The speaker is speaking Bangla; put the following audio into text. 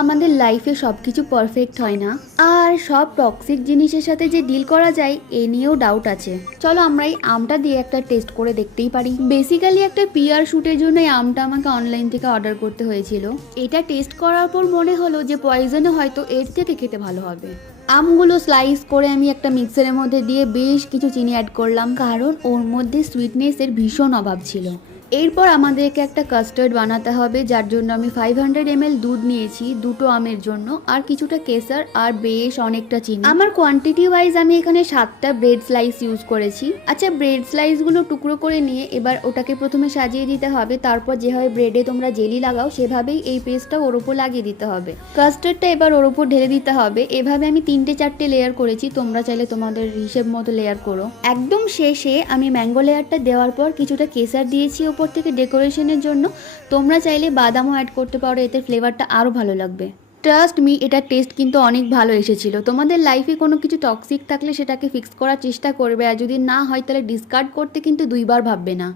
আমাদের লাইফে সব কিছু পারফেক্ট হয় না, আর সব টক্সিক জিনিসের সাথে যে ডিল করা যায় এ নিয়েও ডাউট আছে। চলো আমরা এই আমটা দিয়ে একটা টেস্ট করে দেখতেই পারি। বেসিক্যালি একটা পিআর শ্যুটের জন্য এই আমটা আমাকে অনলাইন থেকে অর্ডার করতে হয়েছিল। এটা টেস্ট করার পর মনে হলো যে পয়জনে হয়তো এর থেকে খেতে ভালো হবে। আমগুলো স্লাইস করে আমি একটা মিক্সারের মধ্যে দিয়ে বেশ কিছু চিনি অ্যাড করলাম, কারণ ওর মধ্যে সুইটনেসের ভীষণ অভাব ছিল। এরপর আমাদেরকে একটা কাস্টার্ড বানাতে হবে, যার জন্য আমি 500 ml দুধ নিয়েছি দুটো আমের জন্য, আর কিছুটা কেসার আর বেশ অনেকটা চিনি। আমার কোয়ান্টিটি ওয়াইজ আমি এখানে 7টা ব্রেড স্লাইস ইউজ করেছি। আচ্ছা, ব্রেড স্লাইসগুলো টুকরো করে নিয়ে এবার ওটাকে প্রথমে সাজিয়ে দিতে হবে, তারপর যেভাবে ব্রেডে তোমরা জেলি লাগাও সেভাবেই এই পেস্টটা ওর উপর লাগিয়ে দিতে হবে। কাস্টার্ডটা এবার ওর উপর ঢেলে দিতে হবে। এভাবে আমি 3-4টে লেয়ার করেছি, তোমরা চাইলে তোমাদের হিসেব মতো লেয়ার করো। একদম শেষে আমি ম্যাঙ্গো লেয়ারটা দেওয়ার পর কিছুটা কেসার দিয়েছি উপর থেকে ডেকোরেশনের জন্য। তোমরা চাইলে বাদামও অ্যাড করতে পারো, এতে ফ্লেভারটা আরও ভালো লাগবে। ট্রাস্ট মি, এটার টেস্ট কিন্তু অনেক ভালো এসেছিল। তোমাদের লাইফে কোনো কিছু টক্সিক থাকলে সেটাকে ফিক্স করার চেষ্টা করবে, আর যদি না হয় তাহলে ডিসকার্ড করতে কিন্তু দুইবার ভাববে না।